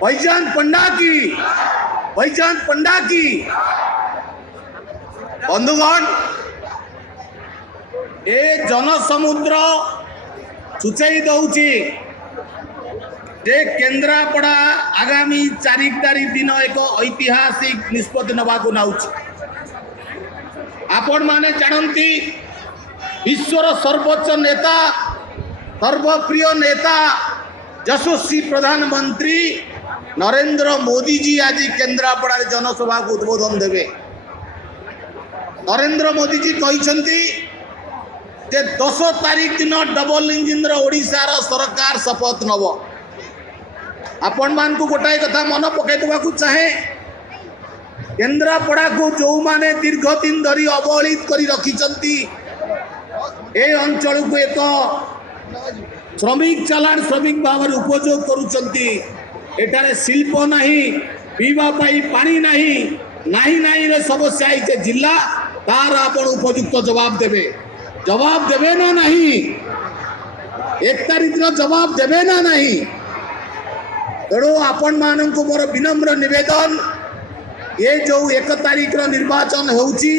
भाईजान पंडा की, भाईजान पंडा की। बंधुगण, ए जनसमुद्र सूचाई दौची जे केन्द्रापड़ा आगामी 4 तारीख दिन एक ऐतिहासिक निष्पत्ति नवाक नाउची। आपण माने जानती विश्वर सर्वोच्च नेता, सर्वप्रिय नेता, यशस्वी प्रधानमंत्री नरेंद्र मोदी जी आज केन्द्रापड़ा जनसभा को उद्बोधन देवे। नरेंद्र मोदी जी कहते जे 10 तारीख दिन डबल इंजिन ओडिशार सरकार शपथ नब। आपण मान को गोटाए कथा मन पकईदेवा चाहे, केन्द्रापड़ा को जो माने दीर्घ दिन धरी अवहेलित कर रखिंट ए अंचल को एक श्रमिक चलाण श्रमिक भाव उपयोग करुचंती। एटारे शिल्प नहीं, पीवा पाई पानी नहीं, नहीं नहीं रे समस्या है जिला तार आपण उपयुक्त जवाब देवे ना नहीं। 1 तारीख जवाब देवे ना नहीं। तेणु आपण मान को मोर विनम्र निवेदन, ये जो 1 तारीख निर्वाचन होउची